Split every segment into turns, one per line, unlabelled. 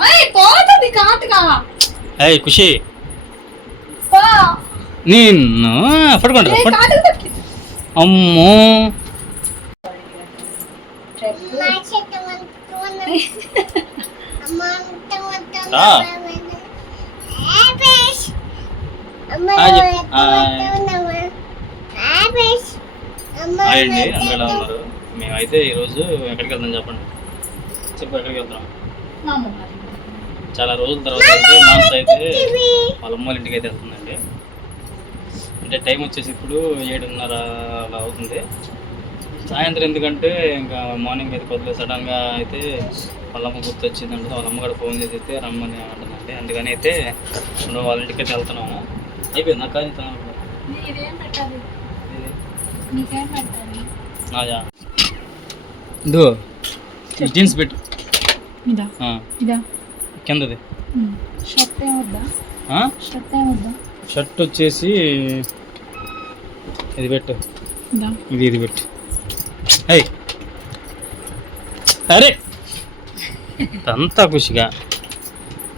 ఏయ్! పోతుంది కాటుగా
ఏయ్ ఖుషి.
పో.
నిన్ను పట్టుకుంటా అమ్మో. రా. అండి అందరూ ఎలా? ఉన్నారు? మేమైతే ఈరోజు ఎక్కడికి వెళ్దాం చెప్పండి. చెప్పు ఎక్కడికి వెళ్తాం చాలా రోజుల తర్వాత అయితే మాన్స్ అయితే వాళ్ళ అమ్మ ఇంటికి అయితే వెళ్తుందండి. అంటే టైం వచ్చేసి ఇప్పుడు ఏడున్నర అలా అవుతుంది. సాయంత్రం ఎందుకంటే ఇంకా మార్నింగ్ అయితే కొద్దిగా సడన్గా అయితే వాళ్ళ అమ్మ గుర్తు వచ్చిందంటే వాళ్ళ అమ్మ కూడా ఫోన్ చేసి అయితే రమ్మని అంటుందండి. అందుకని అయితే వాళ్ళ ఇంటికి అయితే వెళ్తున్నాము. అయిపోయింది. నాకు కానీ ఇదో జీన్స్ పెట్టు.
ఇదా.
ఆ,
ఇదా.
కిందది.
షర్ట్
వచ్చేసి ఇది పెట్టు.
ఇదా.
ఇది ఇది పెట్టు. అయ్యి అరే. అంతా ఖుషిగా.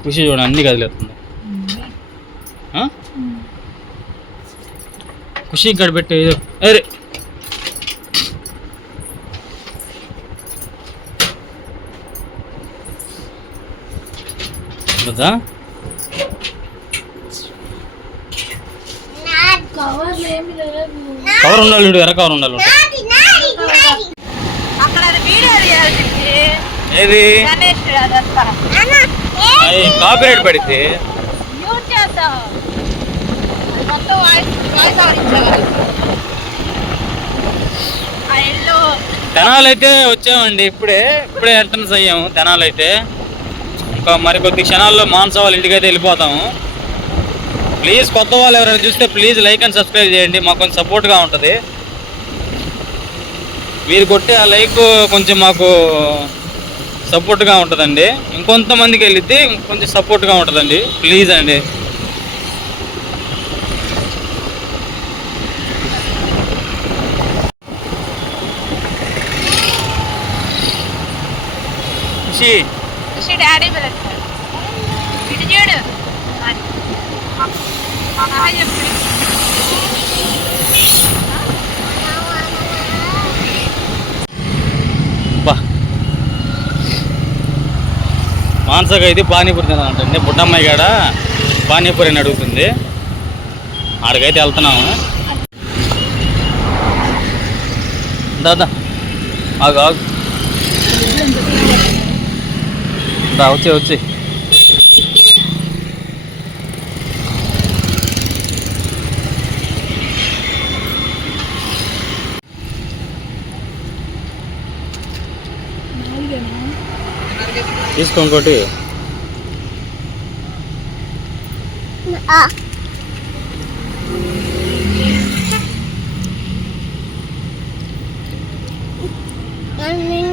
ఖుషి చూడ అన్ని కదిలేస్తుంది ఆ? ఖుషి ఇక్కడ పెట్టు. అరే కవర్ ఉండాలి ఎర్ర కవర్ ఉండాలి ఏది?
ఏ
కాపీరైట్ పడితే. తెనాలు అయితే వచ్చామండి ఇప్పుడే ఇప్పుడే ఎంట్రన్స్ అయ్యాము తెనాలు అయితే ఇంకా మరి కొద్ది క్షణాల్లో మానస వాళ్ళ వెళ్ళిపోతాము. ప్లీజ్ కొత్త వాళ్ళు ఎవరైనా చూస్తే ప్లీజ్ లైక్ అండ్ సబ్స్క్రైబ్ చేయండి మాకు కొంచెం సపోర్ట్గా ఉంటుంది. మీరు కొట్టే ఆ లైక్ కొంచెం మాకు సపోర్ట్గా ఉంటుందండి. ఇంకొంతమందికి వెళ్ళిద్ది కొంచెం సపోర్ట్గా ఉంటుందండి. ప్లీజ్ అండి. ఖుషి.
ఖుషి డాడీ పిలుస్తాడు ఇటు చూడు.
మానసగా అయితే పానీపూరి తినాలంటండి బుడ్డమ్మాయి కాడ పానీపూరి అని అడుగుతుంది. ఆడికైతే వెళ్తున్నాము. దాదా ఆగు ఆగు. దా వచ్చే వచ్చి. తీసుకో ఇంకోటి.
నేను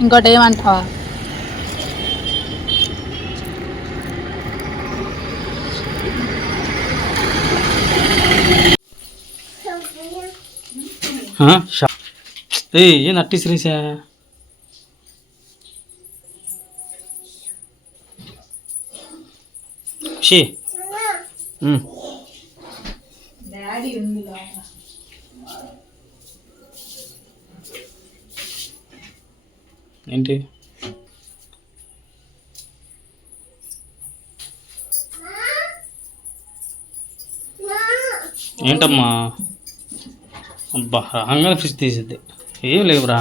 ఇంకోటి ఏమంటావా
ఏ ఏ నట్టి శ్రీసా ఖుషి ఉమ్. ఏంటి? ఏంటమ్మా? అబ్బా రాగానే ఫిష్ తీసిద్ది ఏం లేవురా.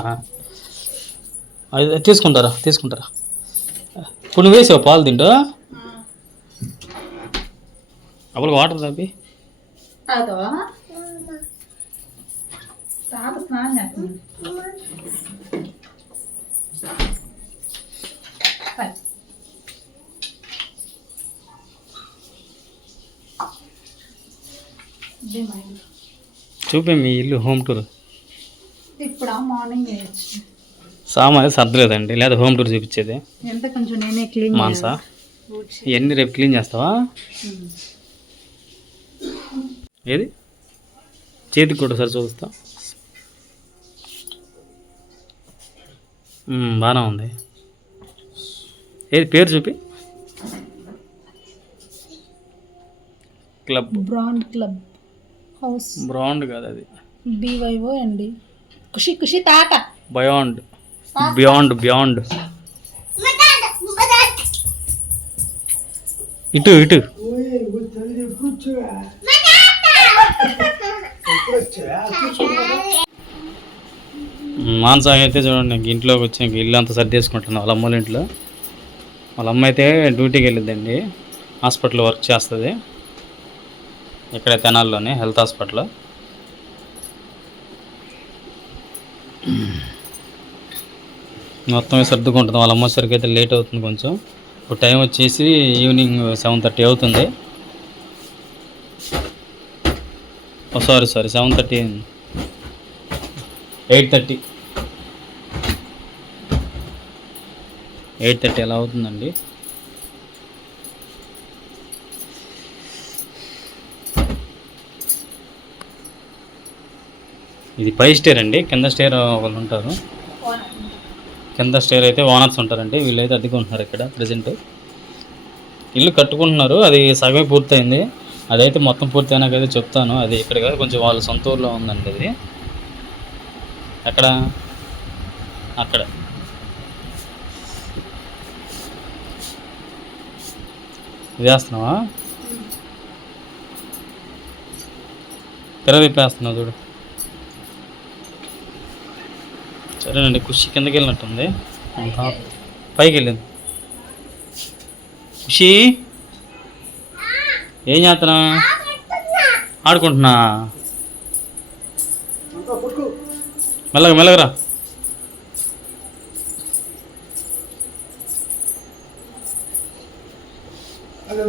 అది తీసుకుంటారా? తీసుకుంటారా? ఇప్పుడు నువ్వు వేసావు పాలు తింటూ? అప్పుడు వాటర్ తాపి?
స్నానం చేస్తుంది పై. ఇదే మా ఇల్లు.
చూపే మీ ఇల్లు హోమ్ టూర్
ఇప్పుడు? మార్నింగ్
సామాన్య సర్దలేదండి లేదా హోమ్ టూర్ చూపించేది.
ఎంత కొంచెం నేనే క్లీన్
మానసా? ఇవన్నీ రేపు క్లీన్ చేస్తావా? ఏది? చేతికి కూడా సరి చూస్తా మ్మ్, బాగానే ఉంది. ఏది పేరు చూపి? Club
brand club house.
Brand కాదు అది.
బీవైఓ అండి. ఖుషి ఖుషి తాత
బయాండ్ బియాండ్ బియాండ్ ఇటు ఇటు. మానసాగం అయితే చూడండి ఇంక ఇంట్లోకి వచ్చి ఇంక ఇల్లు అంతా సర్దేసుకుంటున్నాం వాళ్ళ అమ్మల ఇంట్లో. వాళ్ళ అమ్మ అయితే డ్యూటీకి వెళ్ళిందండి హాస్పిటల్ వర్క్ చేస్తుంది. ఇక్కడ తెనాల్లోనే హెల్త్ హాస్పిటల్ మొత్తం సర్దుకుంటుంది వాళ్ళ అమ్మసరికి అయితే లేట్ అవుతుంది కొంచెం. ఇప్పుడు టైం వచ్చేసి ఈవినింగ్ సెవెన్ థర్టీ అవుతుంది. Sorry sorry seven thirty eight thirty. Eight thirty ఎలా అవుతుందండి. ఇది పై స్టేర్ అండి. కింద స్టేర్ వాళ్ళు ఉంటారు. కింద స్టేర్ అయితే ఓనర్స్ ఉంటారండి. వీళ్ళైతే అద్దెకుంటున్నారు ఇక్కడ ప్రజెంట్ ఇల్లు కట్టుకుంటున్నారు. అది సగమే పూర్తయింది. అదైతే మొత్తం పూర్తి అయినాకైతే చెప్తాను. అది ఇక్కడ కాదు కొంచెం వాళ్ళ సొంత ఊర్లో ఉందండి అది. ఎక్కడ అక్కడ. వేస్తున్నావా? తెర తిప్పేస్తున్నావు చూడు. సరేనండి ఖుషి కిందకి వెళ్ళినట్టుంది. పైకి వెళ్ళింది. ఖుషి ఏం చేస్తున్నా? ఆడుకుంటున్నా. మెల్లగా మెల్లగరా
అదే